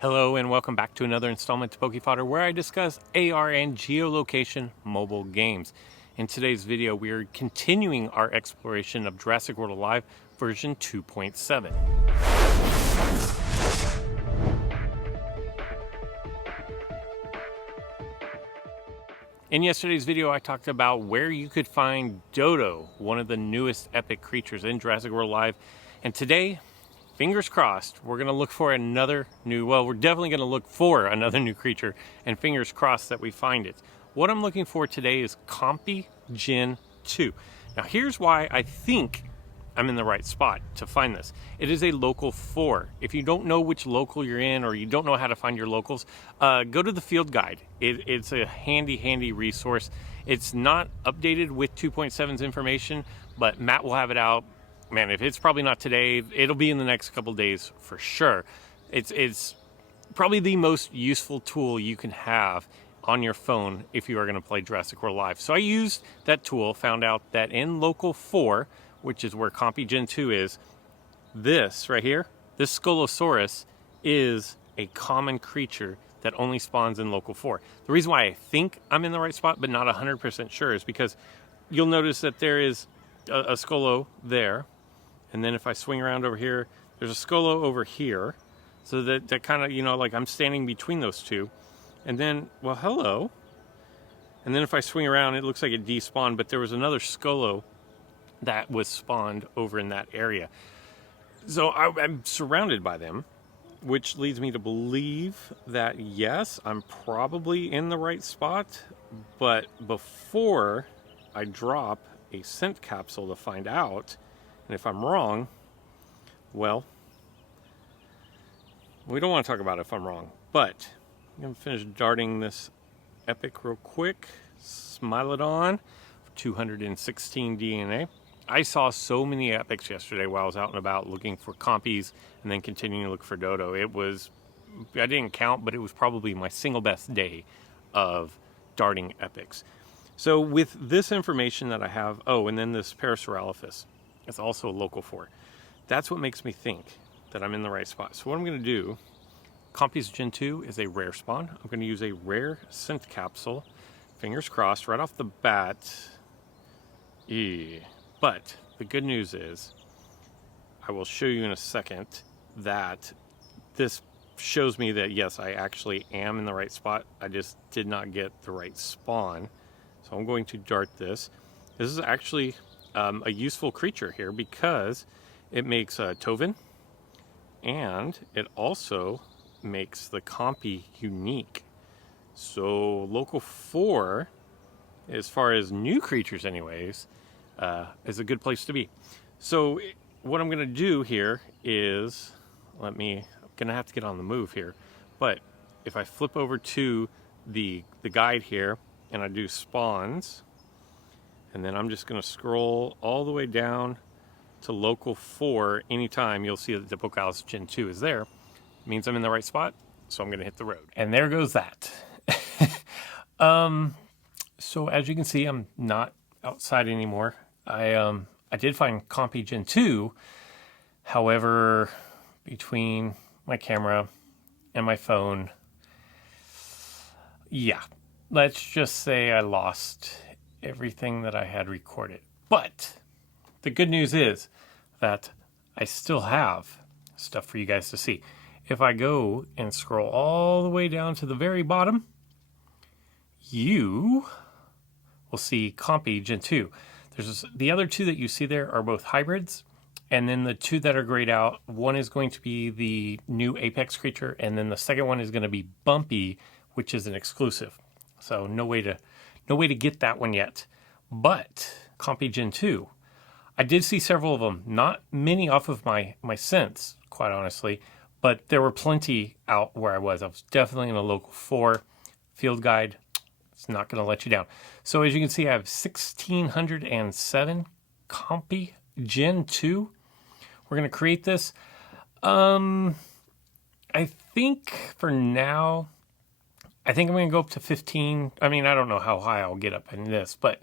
Hello and welcome back to another installment to Fodder, where I discuss AR and geolocation mobile games. In today's video, we are continuing our exploration of Jurassic World Alive version 2.7. In yesterday's video, I talked about where you could find Dodo, one of the newest epic creatures in Jurassic World Alive. And today, fingers crossed, we're going to look for another new, we're definitely going to look for another new creature, and fingers crossed that we find it. What I'm looking for today is Compy Gen 2. Now here's why I think I'm in the right spot to find this. It is a local 4. If you don't know which local you're in, or you don't know how to find your locals, go to the field guide. It's a handy resource. It's not updated with 2.7's information, but Matt will have it out. Man, if it's probably not today, it'll be in the next couple days for sure. It's probably the most useful tool you can have on your phone if you are going to play Jurassic World Alive. So I used that tool, found out that in Local 4, which is where Compy Gen 2 is, this right here, this Scolosaurus is a common creature that only spawns in Local 4. The reason why I think I'm in the right spot but not 100% sure is because you'll notice that there is a Scolo there. And then if I swing around over here, there's a Scolo over here. So that kind of, like I'm standing between those two. And then, well, hello. And then if I swing around, it looks like it despawned, but there was another Scolo that was spawned over in that area. So I'm surrounded by them, which leads me to believe that, yes, I'm probably in the right spot. But before I drop a scent capsule to find out, and if I'm wrong, well, we don't want to talk about if I'm wrong, but I'm going to finish darting this epic real quick. Smilodon, 216 DNA. I saw so many epics yesterday while I was out and about looking for compies and then continuing to look for Dodo. I didn't count, but it was probably my single best day of darting epics. So with this information that I have, and then this Parasaurolophus, it's also a Local 4. That's what makes me think that I'm in the right spot. So what I'm going to do, Compy Gen 2 is a rare spawn. I'm going to use a rare scent capsule. Fingers crossed, right off the bat. But the good news is, I will show you in a second that this shows me that, yes, I actually am in the right spot. I just did not get the right spawn. So I'm going to dart this. This is actually a useful creature here because it makes Tovin, and it also makes the Compy unique. So Local 4, as far as new creatures anyways, is a good place to be. So what I'm going to do here is, I'm going to have to get on the move here, but if I flip over to the guide here, and I do spawns, and then I'm just going to scroll all the way down to Local 4. Anytime you'll see that the Compy Gen 2 is there, it means I'm in the right spot, so I'm going to hit the road. And there goes that. So as you can see, I'm not outside anymore. I did find Compy Gen 2. However, between my camera and my phone, let's just say I lost everything that I had recorded. But the good news is that I still have stuff for you guys to see. If I go and scroll all the way down to the very bottom, you will see Compy Gen 2. The other two that you see there are both hybrids, and then the two that are grayed out, one is going to be the new Apex creature, and then the second one is going to be Bumpy, which is an exclusive. So no way to get that one yet. But Compy Gen 2, I did see several of them. Not many off of my scents, quite honestly, but there were plenty out where I was. I was definitely in a Local 4 field guide. It's not going to let you down. So as you can see, I have 1,607 Compy Gen 2. We're going to create this. I think for now, I'm going to go up to 15. I mean, I don't know how high I'll get up in this, but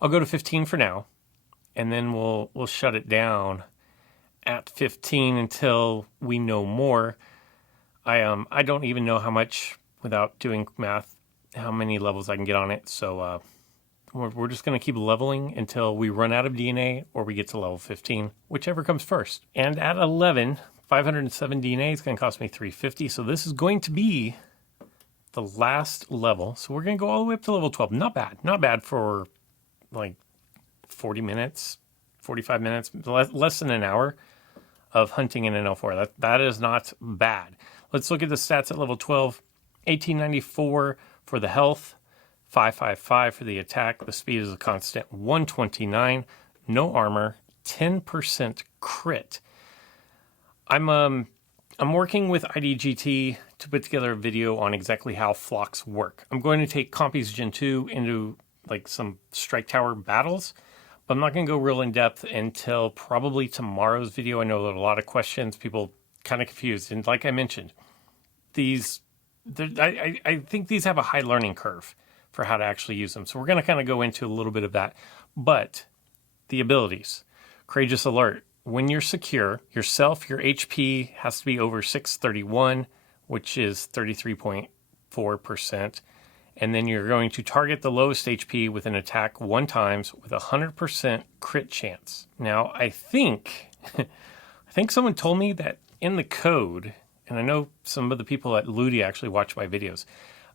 I'll go to 15 for now, and then we'll shut it down at 15 until we know more. I don't even know how much, without doing math, how many levels I can get on it. So we're just going to keep leveling until we run out of DNA or we get to level 15, whichever comes first. And at 11, 507 DNA is going to cost me 350. So this is going to be the last level. So we're going to go all the way up to level 12. Not bad. Not bad for like 40 minutes, 45 minutes, less than an hour of hunting in an L4. That is not bad. Let's look at the stats at level 12. 1894 for the health, 555 for the attack. The speed is a constant, 129. No armor, 10% crit. I'm working with IDGT to put together a video on exactly how flocks work. I'm going to take Compy's Gen 2 into like some strike tower battles, but I'm not going to go real in depth until probably tomorrow's video. I know that a lot of questions, people kind of confused. And like I mentioned, I think these have a high learning curve for how to actually use them. So we're going to kind of go into a little bit of that. But the abilities, Courageous Alert. When you're secure, yourself, your HP has to be over 631, which is 33.4%. And then you're going to target the lowest HP with an attack 1 time with a 100% crit chance. Now, I think someone told me that in the code, and I know some of the people at Ludi actually watch my videos.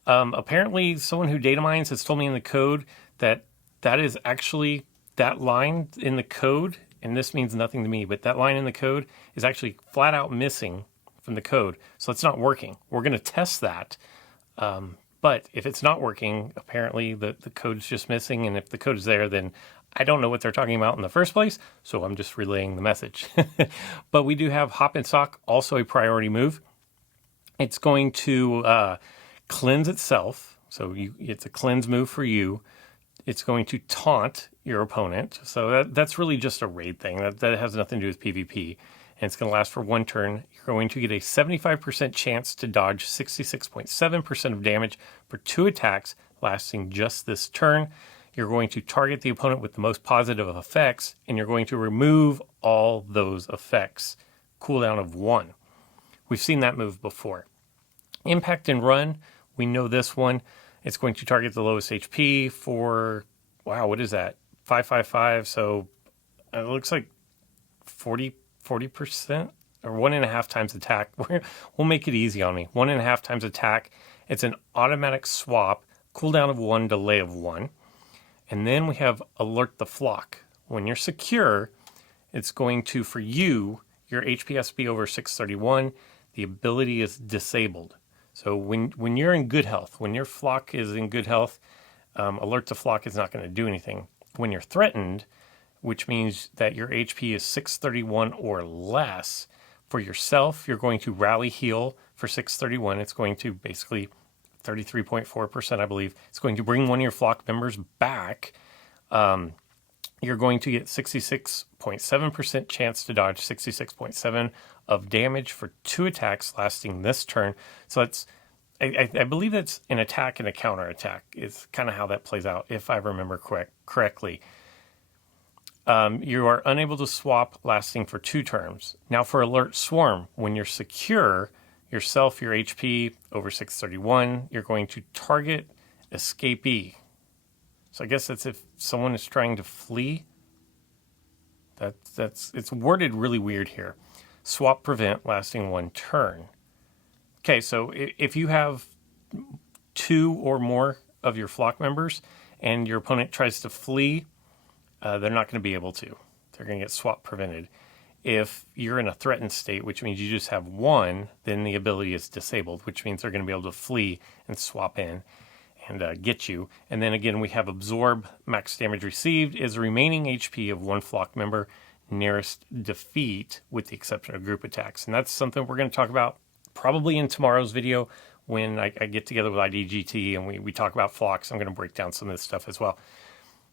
Apparently, someone who data mines has told me in the code that is actually that line in the code, and this means nothing to me, but that line in the code is actually flat out missing from the code. So it's not working. We're going to test that. But if it's not working, apparently the code's just missing. And if the code is there, then I don't know what they're talking about in the first place. So I'm just relaying the message. But we do have Hop and Sock, also a priority move. It's going to cleanse itself. So it's a cleanse move for you. It's going to taunt your opponent. So that's really just a raid thing. That has nothing to do with PvP. And it's going to last for 1 turn. You're going to get a 75% chance to dodge 66.7% of damage for 2 attacks lasting just this turn. You're going to target the opponent with the most positive effects, and you're going to remove all those effects. Cooldown of 1. We've seen that move before. Impact and Run, we know this one. It's going to target the lowest HP for, wow, what is that? 555, so it looks like 40% or 1.5 times attack. We'll make it easy on me. 1.5 times attack. It's an automatic swap, cooldown of 1, delay of 1. And then we have Alert the Flock. When you're secure, it's going to, for you, your HP has to be over 631. The ability is disabled. So when you're in good health, when your flock is in good health, Alert the Flock is not going to do anything. When you're threatened, which means that your HP is 631 or less, for yourself, you're going to rally heal for 631. It's going to basically 33.4%, I believe. It's going to bring one of your flock members back. You're going to get 66.7% chance to dodge 66.7 of damage for 2 attacks lasting this turn. So it's, I believe it's an attack and a counter attack is kind of how that plays out, if I remember correctly. You are unable to swap lasting for 2 turns. Now for Alert Swarm, when you're secure, yourself, your HP over 631, you're going to target escapee. So I guess that's if someone is trying to flee. It's worded really weird here. Swap Prevent lasting 1 turn. Okay, so if you have 2 or more of your flock members and your opponent tries to flee, they're not going to be able to. They're going to get swap prevented. If you're in a threatened state, which means you just have 1, then the ability is disabled, which means they're going to be able to flee and swap in and get you. And then again, we have Absorb. Max damage received is remaining HP of 1 flock member nearest defeat, with the exception of group attacks. And that's something we're going to talk about probably in tomorrow's video when I get together with IDGT and we talk about flocks. I'm going to break down some of this stuff as well.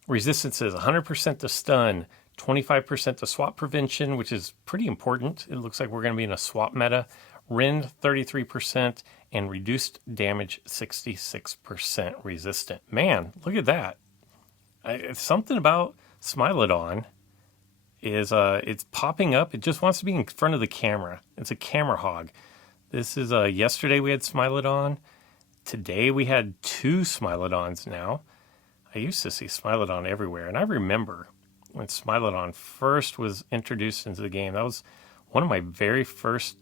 Resistance is 100% to stun, 25% to swap prevention, which is pretty important. It looks like we're going to be in a swap meta. Rend 33% and reduced damage 66% resistant. Man, look at that. Something about Smilodon is it's popping up. It just wants to be in front of the camera. It's a camera hog. This is yesterday we had Smilodon. Today we had 2 Smilodons now. I used to see Smilodon everywhere, and I remember when Smilodon first was introduced into the game. That was one of my very first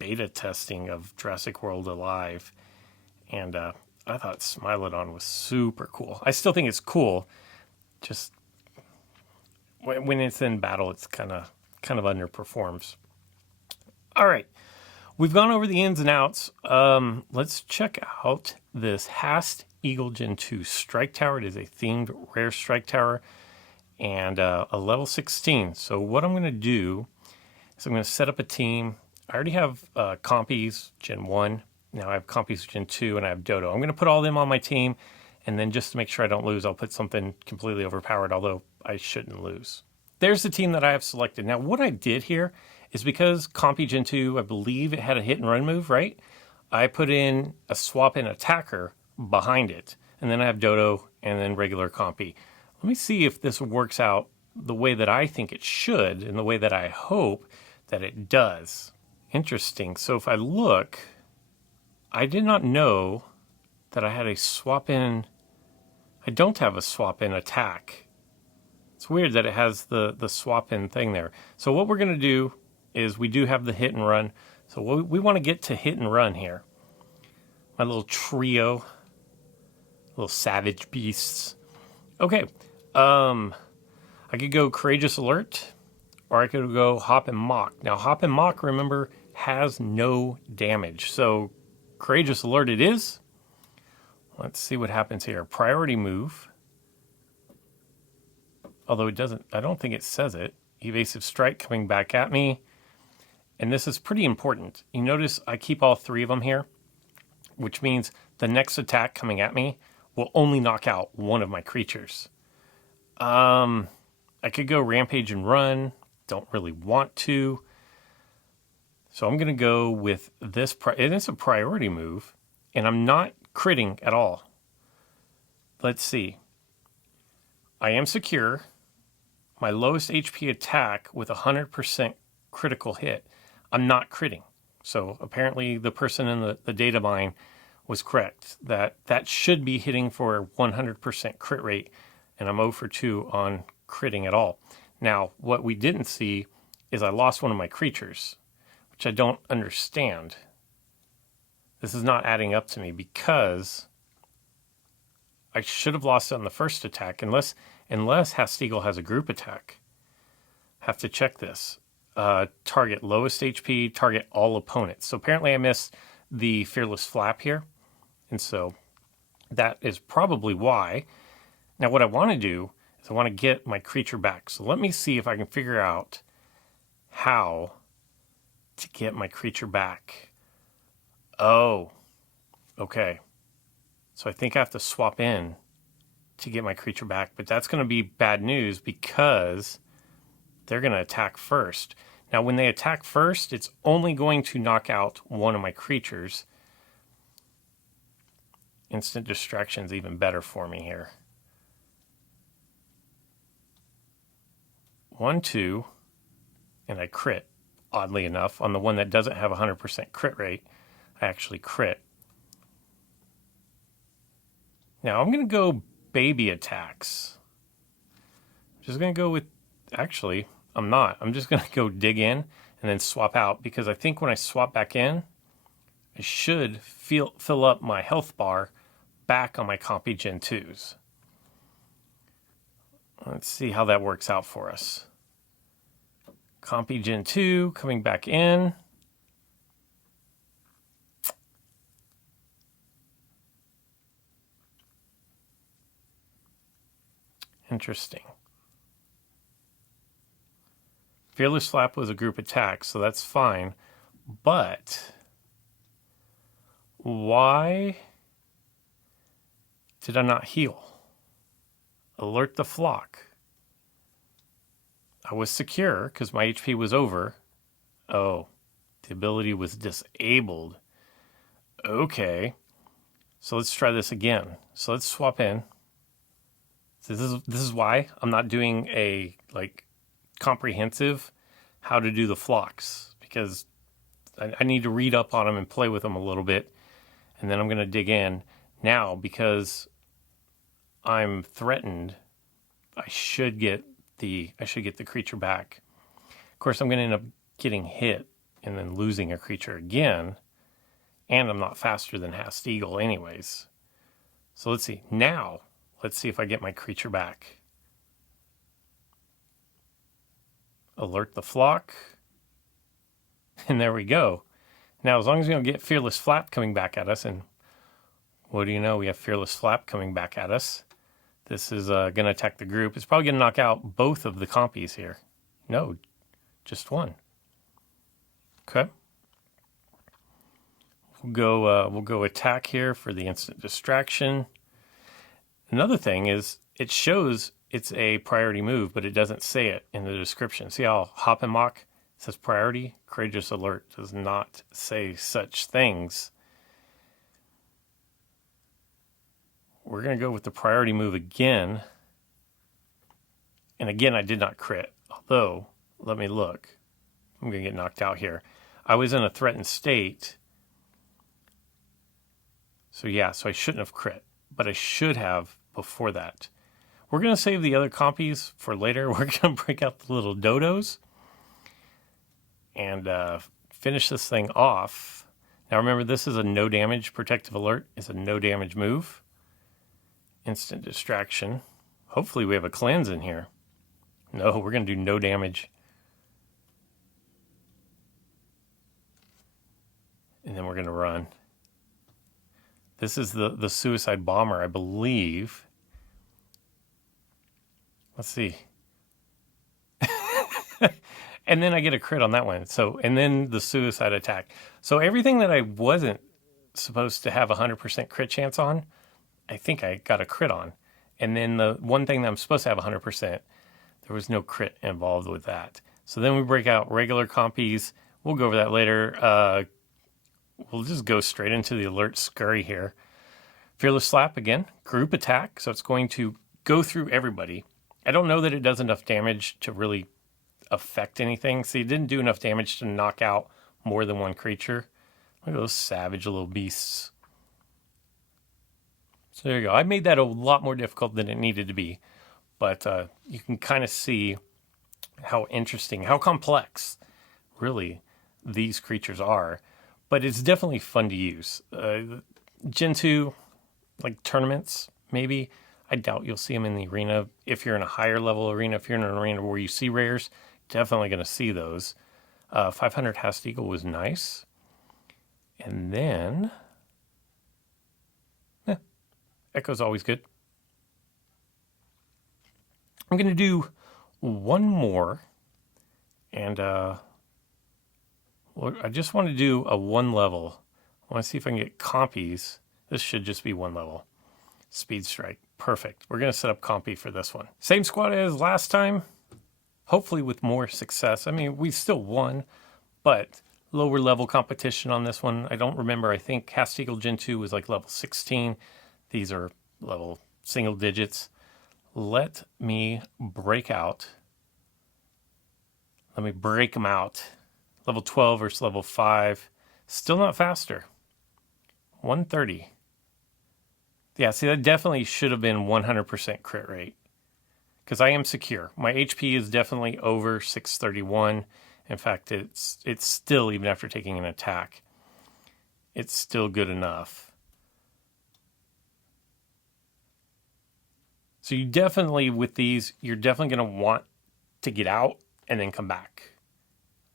beta testing of Jurassic World Alive, and I thought Smilodon was super cool. I still think it's cool, just when it's in battle, it's kind of underperforms. All right, we've gone over the ins and outs. Let's check out this Hast Eagle Gen 2 Strike Tower. It is a themed rare strike tower and a level 16. So what I'm going to do is I'm going to set up a team. I already have Compies Gen 1. Now I have Compies Gen 2 and I have Dodo. I'm going to put all of them on my team, and then just to make sure I don't lose, I'll put something completely overpowered, although I shouldn't lose. There's the team that I have selected. Now what I did here is because Compy Gen 2, I believe it had a hit and run move, right? I put in a swap in attacker behind it, and then I have Dodo and then regular Compy. Let me see if this works out the way that I think it should and the way that I hope that it does. Interesting. So if I look, I did not know that I had a swap in. I don't have a swap in attack. It's weird that it has the swap in thing there. So what we're going to do is we do have the hit and run. So we want to get to hit and run here. My little trio, little savage beasts. Okay, I could go Courageous Alert, or I could go Hop and Mock. Now Hop and Mock, remember, has no damage. So Courageous Alert it is. Let's see what happens here. Priority move. Although it doesn't, I don't think it says it. Evasive Strike coming back at me. And this is pretty important. You notice I keep all 3 of them here, which means the next attack coming at me will only knock out one of my creatures. I could go Rampage and Run. Don't really want to. So I'm going to go with this. It is a priority move, and I'm not critting at all. Let's see. I am secure. My lowest HP attack with 100% critical hit. I'm not critting. So apparently the person in the data mine was correct. That should be hitting for 100% crit rate, and I'm 0 for 2 on critting at all. Now, what we didn't see is I lost one of my creatures, which I don't understand. This is not adding up to me because I should have lost it on the first attack, unless Hasteagle has a group attack. Have to check this. Target lowest HP, target all opponents. So apparently I missed the Fearless Flap here, and so that is probably why. Now what I want to do is I want to get my creature back. So let me see if I can figure out how to get my creature back. Oh, okay. So I think I have to swap in to get my creature back, but that's going to be bad news because they're going to attack first. Now, when they attack first, it's only going to knock out one of my creatures. Instant Distraction's even better for me here. 1, 2, and I crit, oddly enough. On the one that doesn't have 100% crit rate, I actually crit. Now, I'm going to go baby attacks. I'm just going to go with, actually, I'm not. I'm just going to go dig in and then swap out, because I think when I swap back in, I should fill up my health bar back on my Compy Gen 2s. Let's see how that works out for us. Compy Gen 2 coming back in. Interesting. Fearless Flap was a group attack, so that's fine. But why did I not heal? Alert the flock. I was secure because my HP was over. Oh, the ability was disabled. Okay. So let's try this again. So let's swap in. So this is why I'm not doing a comprehensive how to do the flocks, because I need to read up on them and play with them a little bit, and then I'm going to dig in. Now, because I'm threatened, I should get the creature back. Of course, I'm going to end up getting hit and then losing a creature again, and I'm not faster than Hast Eagle anyways. So let's see. Now, let's see if I get my creature back. Alert the flock. And there we go. Now, as long as we don't get Fearless Flap coming back at us, and what do you know, we have Fearless Flap coming back at us. This is going to attack the group. It's probably going to knock out both of the compies here. No, just one. Okay. We'll go attack here for the instant distraction. Another thing is it shows it's a priority move, but it doesn't say it in the description. See how Hop and Mock says priority? Courageous Alert does not say such things. We're going to go with the priority move again. And again, I did not crit. Although, let me look. I'm going to get knocked out here. I was in a threatened state. So yeah, so I shouldn't have crit. But I should have before that. We're going to save the other compies for later. We're going to break out the little dodos and finish this thing off. Now remember, this is a no damage. Protective Alert is a no damage move. Instant distraction. Hopefully we have a cleanse in here. No, we're going to do no damage. And then we're going to run. This is the Suicide Bomber, I believe. Let's see. And then I get a crit on that one. So, and then the Suicide Attack. So everything that I wasn't supposed to have 100% crit chance on, I think I got a crit on. And then the one thing that I'm supposed to have 100%, there was no crit involved with that. So then we break out regular compies. We'll go over that later. We'll just go straight into the Alert Scurry here. Fearless Slap again, group attack. So it's going to go through everybody. I don't know that it does enough damage to really affect anything. See, it didn't do enough damage to knock out more than one creature. Look at those savage little beasts. So there you go. I made that a lot more difficult than it needed to be. But you can kind of see how interesting, how complex, really, these creatures are. But it's definitely fun to use. Gen 2, like tournaments, maybe. I doubt you'll see them in the arena. If you're in a higher level arena, if you're in an arena where you see rares, definitely going to see those. 500 Hast Eagle was nice. And then... Echo's always good. I'm going to do one more. And I just want to do a one level. I want to see if I can get compies. This should just be one level. Speed Strike. Perfect. We're going to set up compy for this one. Same squad as last time. Hopefully with more success. I mean, we still won, but lower level competition on this one. I don't remember. I think Hast Eagle Gen 2 was like level 16. These are level single digits. Let me break out. Let me break them out. Level 12 versus level 5. Still not faster. 130. Yeah, see, that definitely should have been 100% crit rate. Because I am secure. My HP is definitely over 631. In fact, it's still, even after taking an attack, it's still good enough. So you definitely, with these, you're definitely going to want to get out and then come back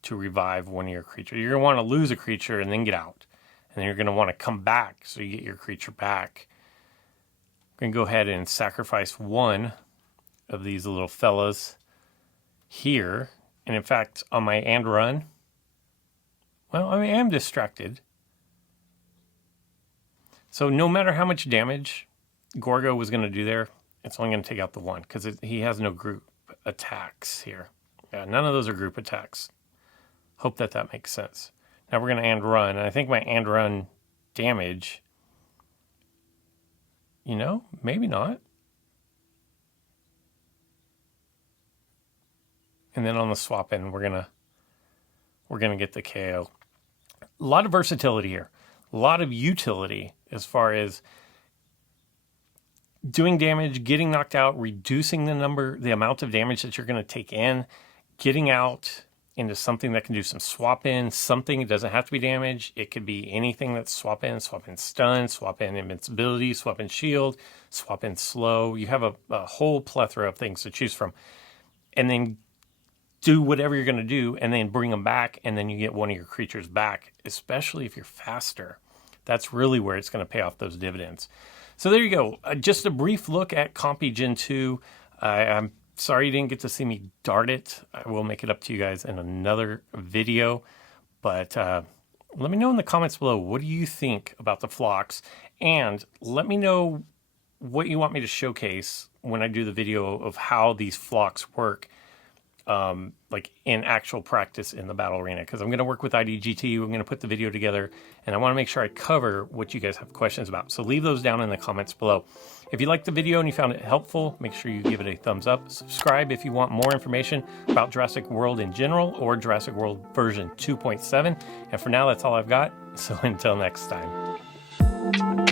to revive one of your creatures. You're going to want to lose a creature and then get out. And then you're going to want to come back so you get your creature back. I'm going to go ahead and sacrifice one of these little fellas here. And in fact, on my end run, well, I am distracted. So no matter how much damage Gorgo was going to do there, it's only going to take out the one because he has no group attacks here. Yeah, none of those are group attacks. Hope that makes sense. Now we're going to end run. And I think my end run damage, you know, maybe not. And then on the swap in, we're gonna get the KO. lot of versatility here, a lot of utility as far as doing damage, getting knocked out, reducing the amount of damage that you're going to take in, getting out into something that can do some swap in, something. It doesn't have to be damage. It could be anything that's swap in stun, swap in invincibility, swap in shield, swap in slow. You have a whole plethora of things to choose from. And then do whatever you're going to do and then bring them back, and then you get one of your creatures back, especially if you're faster. That's really where it's going to pay off those dividends. So there you go. Just a brief look at Compy Gen 2. I'm sorry you didn't get to see me dart it. I will make it up to you guys in another video. But let me know in the comments below, what do you think about the flocks? And let me know what you want me to showcase when I do the video of how these flocks work, like in actual practice in the battle arena, because I'm going to work with IDGT. We're going to put the video together, and I want to make sure I cover what you guys have questions about. So leave those down in the comments below. If you liked the video and you found it helpful, make sure you give it a thumbs up. Subscribe if you want more information about Jurassic World in general or Jurassic World version 2.7. And for now, that's all I've got. So until next time.